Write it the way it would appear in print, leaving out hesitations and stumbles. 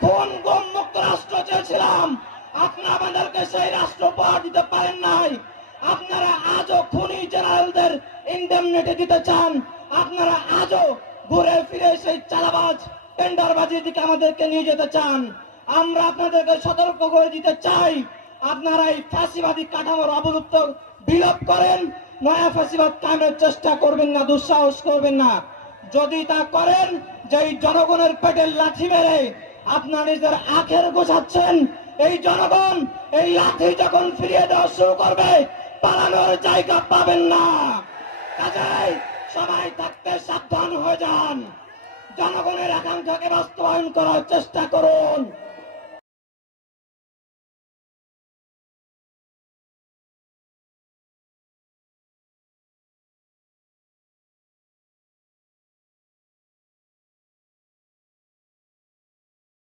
খুন গুম মুক্ত রাষ্ট্র চেয়েছিলাম, আপনারা আমাদেরকে সেই রাষ্ট্র উপহার দিতে পারেন নাই। আপনারা আজও খুনি জেনারেলদের ইন্ডেমনিটি দিতে চান। আপনারা আজও ঘুরে ফিরে সেই চালাবাজ টেন্ডারবাজির দিকে আমাদেরকে নিয়ে যেতে চান। আমরা আপনাদেরকে সতর্ক করে দিতে চাই, আপনারা এই ফাঁসিবাদী কাঠামোর অবলুপ্ত বিলোপ করেন, নয়া ফাঁসিবাদ কায়েমের চেষ্টা করবেন না, দুঃসাহস করবেন না। যদি তা করেন, যে জনগণের পেটে লাঠি মেরে আপনারা নিজের আখের গোছাচ্ছেন, এই জনগণ এই লাঠি যখন ফিরিয়ে দেওয়া শুরু করবে, পালানোর জায়গা পাবেন না। কাজেই সবাই থাকতে সাবধান হয়ে যান, জনগণের আকাঙ্ক্ষাকে বাস্তবায়ন করার চেষ্টা করুন।